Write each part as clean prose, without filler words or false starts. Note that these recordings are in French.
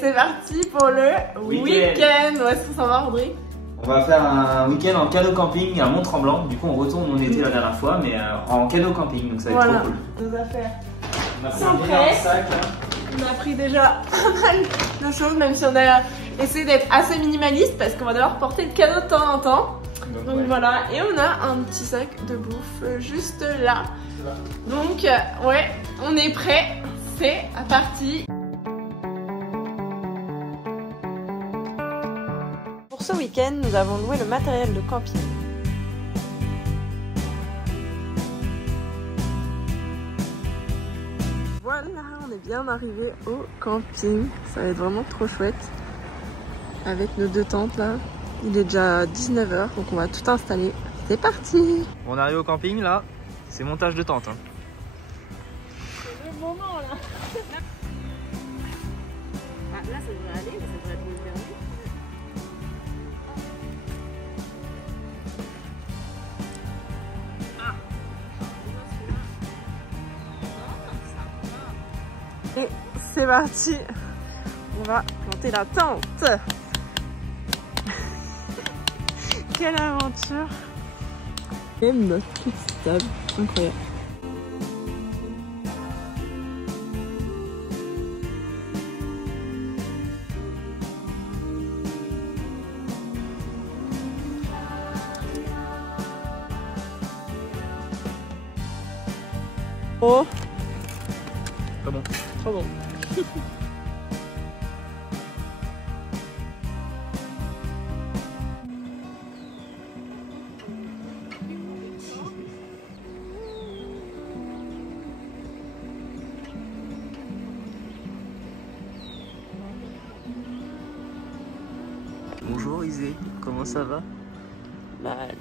C'est parti pour le week-end. Où est-ce qu'on s'en va, Audrey? On va faire un week-end en canot camping à Mont-Tremblant. Du coup, on retourne où on était la dernière fois, mais en canot camping, donc ça va être trop cool. Nos affaires. On a pris un énorme sac là. On a pris déjà pas mal de choses, même si on a essayé d'être assez minimaliste parce qu'on va devoir porter le canot de temps en temps. Donc voilà, et on a un petit sac de bouffe juste là. Donc ouais, on est prêt, c'est parti. Pour ce week-end, nous avons loué le matériel de camping. Voilà, on est bien arrivé au camping. Ça va être vraiment trop chouette. Avec nos deux tentes là. Il est déjà 19 h, donc on va tout installer. C'est parti! On arrive au camping là, c'est montage de tente. C'est le moment là! Ah, là ça devrait aller, mais ça devrait être le dernier. Et c'est parti! On va planter la tente! Quelle aventure! Même notre petite table, incroyable. Oh! Très bon. Trop bon. Bonjour Isée, comment ça va? Mal.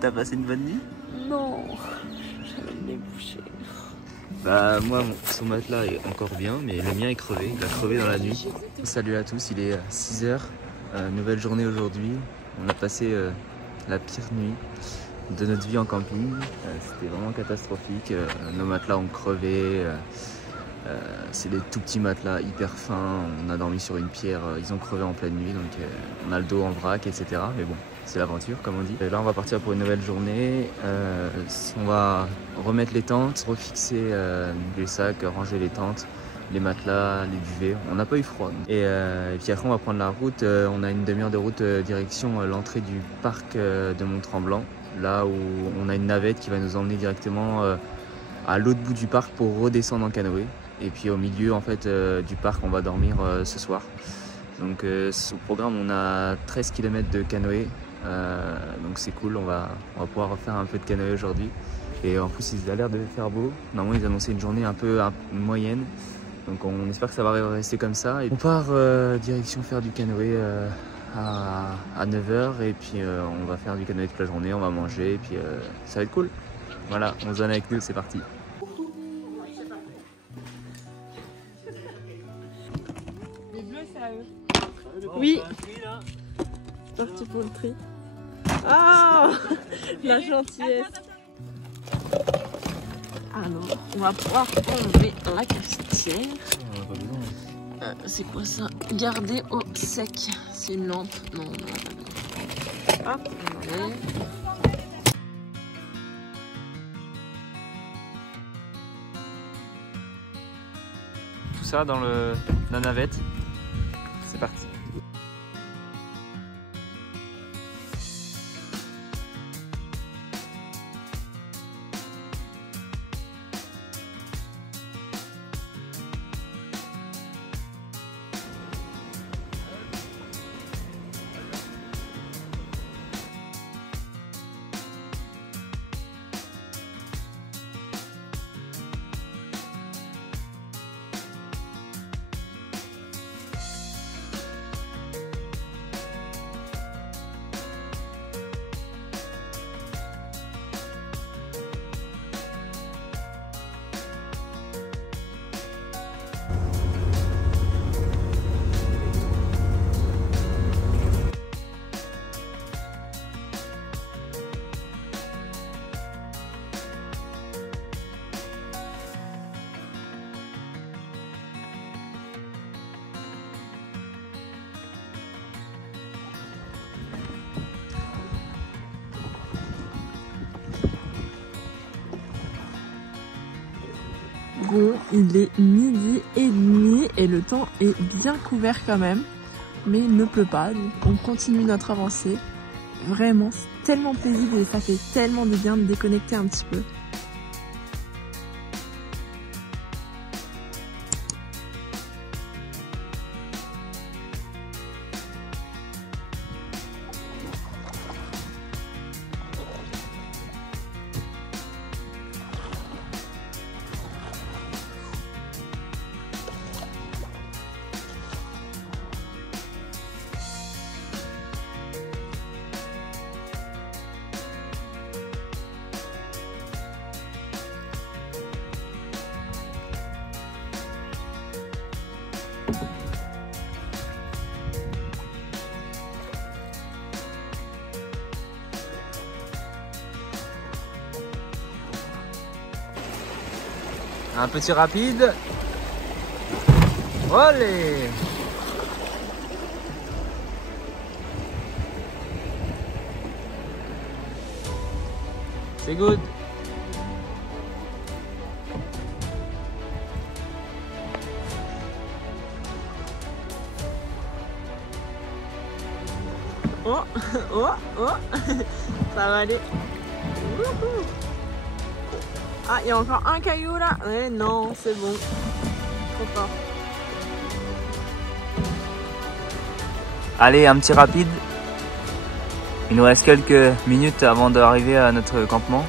T'as passé une bonne nuit? Non, j'avais le nez bouché. Bah moi son matelas est encore bien, mais le mien est crevé, il a crevé dans la nuit. Salut à tous, il est 6 h, nouvelle journée aujourd'hui. On a passé la pire nuit de notre vie en camping. C'était vraiment catastrophique, nos matelas ont crevé. C'est des tout petits matelas hyper fins, on a dormi sur une pierre, ils ont crevé en pleine nuit, donc on a le dos en vrac, etc. Mais bon, c'est l'aventure comme on dit. Et là on va partir pour une nouvelle journée, on va remettre les tentes, refixer les sacs, ranger les tentes, les matelas, les duvets. On n'a pas eu froid. Et puis après on va prendre la route, on a une demi-heure de route direction l'entrée du parc de Mont-Tremblant, là où on a une navette qui va nous emmener directement à l'autre bout du parc pour redescendre en canoë. Et puis au milieu en fait du parc on va dormir ce soir. Donc au programme on a 13 km de canoë, donc c'est cool, on va pouvoir faire un peu de canoë aujourd'hui. Et en plus il a l'air de faire beau, normalement ils annonçaient une journée un peu moyenne, donc on espère que ça va rester comme ça. Et on part direction faire du canoë à 9 h, et puis on va faire du canoë toute la journée, on va manger, et puis ça va être cool. Voilà, on se donne avec nous, c'est parti. Oui, c'est parti pour le tri. Ah, la gentillesse. Alors, on va pouvoir enlever la cafetière. C'est quoi ça? Garder au sec. C'est une lampe. Non, on n'en a pas besoin. Hop, on enlève. Tout ça dans la navette. C'est parti. bon, il est 12h30 et le temps est bien couvert quand même. Mais il ne pleut pas, donc on continue notre avancée. Vraiment, c'est tellement paisible et ça fait tellement de bien de déconnecter un petit peu. Un petit rapide. Allez! C'est good. Oh, oh, oh, ça va aller. Wouhou. Ah, il y a encore un caillou là. Eh non, c'est bon. Trop fort. Allez, un petit rapide. Il nous reste quelques minutes avant d'arriver à notre campement.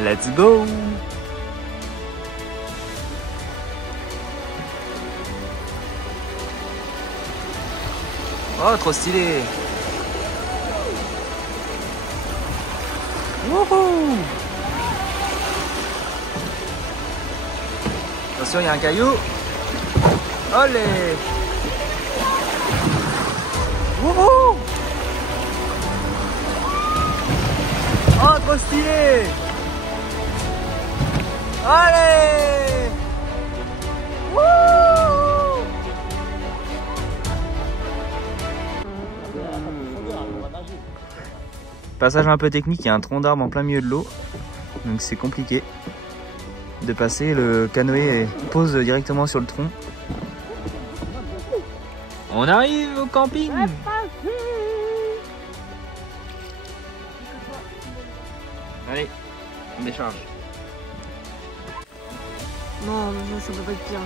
Let's go! Oh, trop stylé! Wouhou! Attention, il y a un caillou. Olé! Wouhou! Oh, trop stylé! Allez! Wouh! Passage un peu technique, il y a un tronc d'arbre en plein milieu de l'eau, donc c'est compliqué de passer. Le canoë pose directement sur le tronc. On arrive au camping. Allez, on décharge. Non, mais ça peut pas être pire.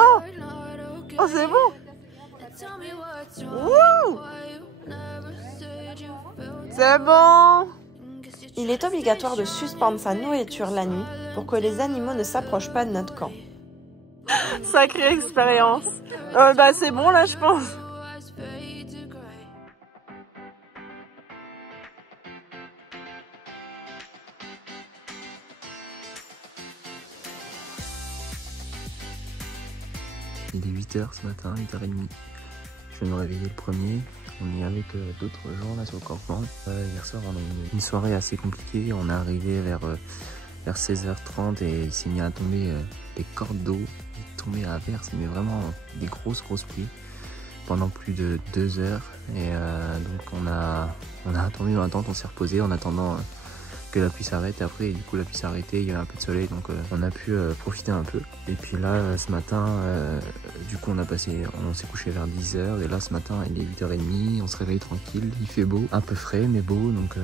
Oh, oh c'est bon. Wouh, c'est bon. Il est obligatoire de suspendre sa nourriture la nuit pour que les animaux ne s'approchent pas de notre camp. Sacrée expérience. Bah c'est bon là je pense. Il est 8h ce matin, 8h30. Je vais me réveiller le premier. On est avec d'autres gens là sur le campement. Hier soir on a eu une soirée assez compliquée. On est arrivé vers 16h30 et il s'est mis à tomber des cordes d'eau. Il est tombé à verse, mais vraiment des grosses pluies pendant plus de 2 heures. Et donc on a attendu dans la tente, on s'est reposé en attendant que la pluie s'arrête. Après du coup la pluie s'est arrêtée, il y a eu un peu de soleil, donc on a pu profiter un peu. Et puis là ce matin du coup on s'est couché vers 10h et là ce matin il est 8h30, on se réveille tranquille, il fait beau, un peu frais mais beau, donc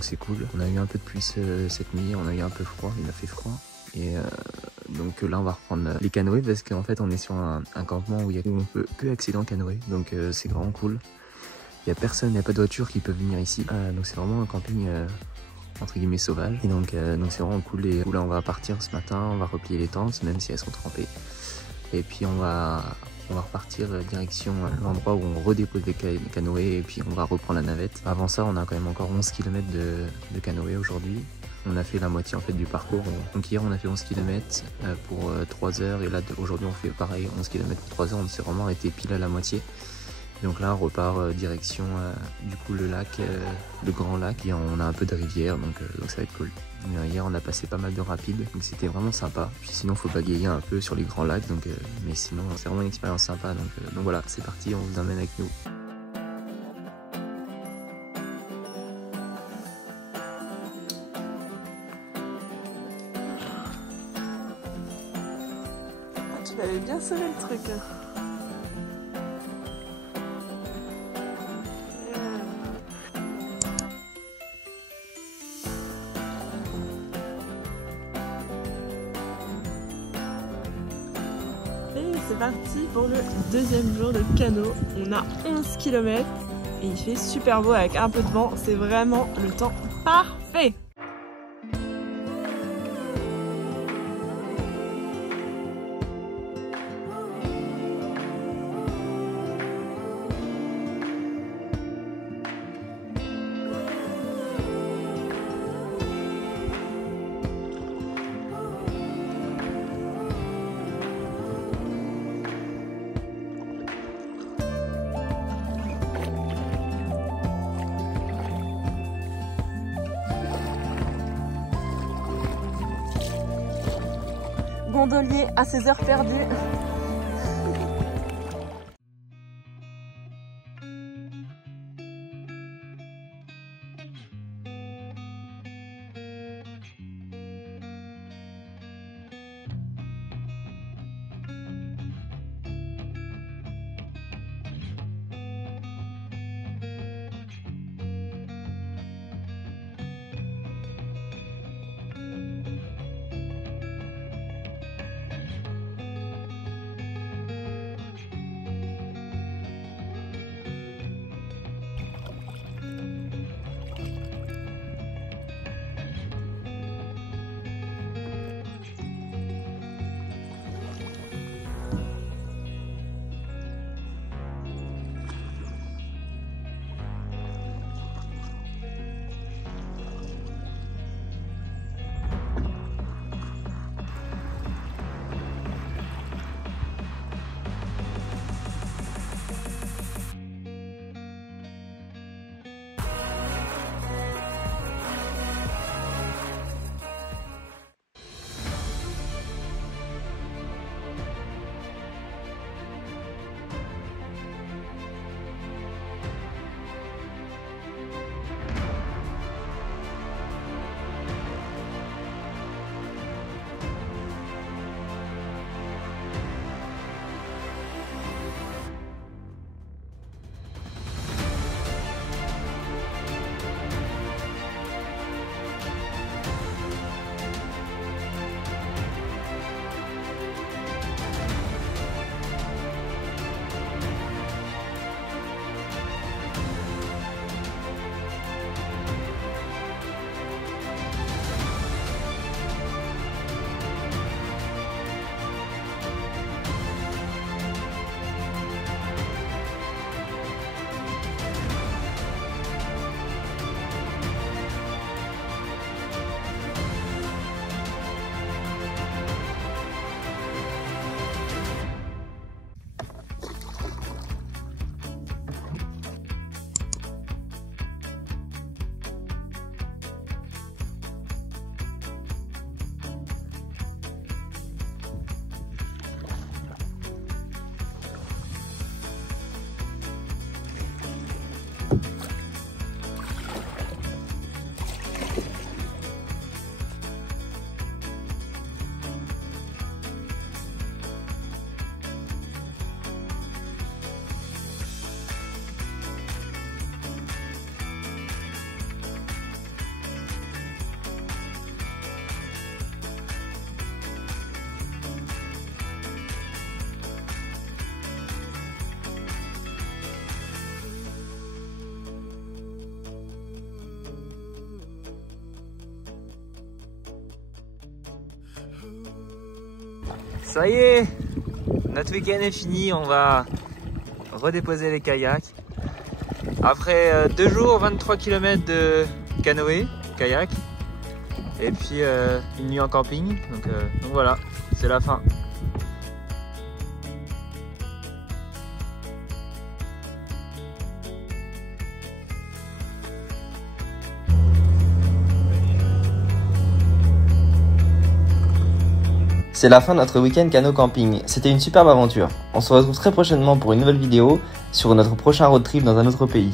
c'est cool. On a eu un peu de pluie cette nuit, on a eu un peu froid, il a fait froid et Donc là on va reprendre les canoës parce qu'en fait on est sur un campement où on peut que accéder en canoë. Donc c'est vraiment cool. Il n'y a personne, il n'y a pas de voiture qui peut venir ici. Donc c'est vraiment un camping entre guillemets sauvage. Et donc c'est vraiment cool. Et là on va partir ce matin, on va replier les tentes même si elles sont trempées. Et puis on va repartir direction l'endroit où on redépose les canoës et puis on va reprendre la navette. Avant ça on a quand même encore 11 km de canoë aujourd'hui. On a fait la moitié en fait du parcours. Donc hier on a fait 11 km pour 3 heures et là aujourd'hui on fait pareil 11 km pour 3 heures. On s'est vraiment arrêté pile à la moitié. Donc là on repart direction du coup le lac, le grand lac, et on a un peu de rivière donc ça va être cool. Hier on a passé pas mal de rapides donc c'était vraiment sympa. Puis sinon faut bagayer un peu sur les grands lacs donc mais sinon c'est vraiment une expérience sympa donc voilà c'est parti, on vous emmène avec nous. Ah, tu l'avais bien serré le truc. C'est parti pour le deuxième jour de canot. On a 11 km et il fait super beau avec un peu de vent. C'est vraiment le temps parfait. Gondolier à ses heures perdues. Ça y est, notre week-end est fini, on va redéposer les kayaks. Après 2 jours, 23 km de canoë, kayak, et puis une nuit en camping, donc voilà, c'est la fin. C'est la fin de notre week-end canot camping. C'était une superbe aventure. On se retrouve très prochainement pour une nouvelle vidéo sur notre prochain road trip dans un autre pays.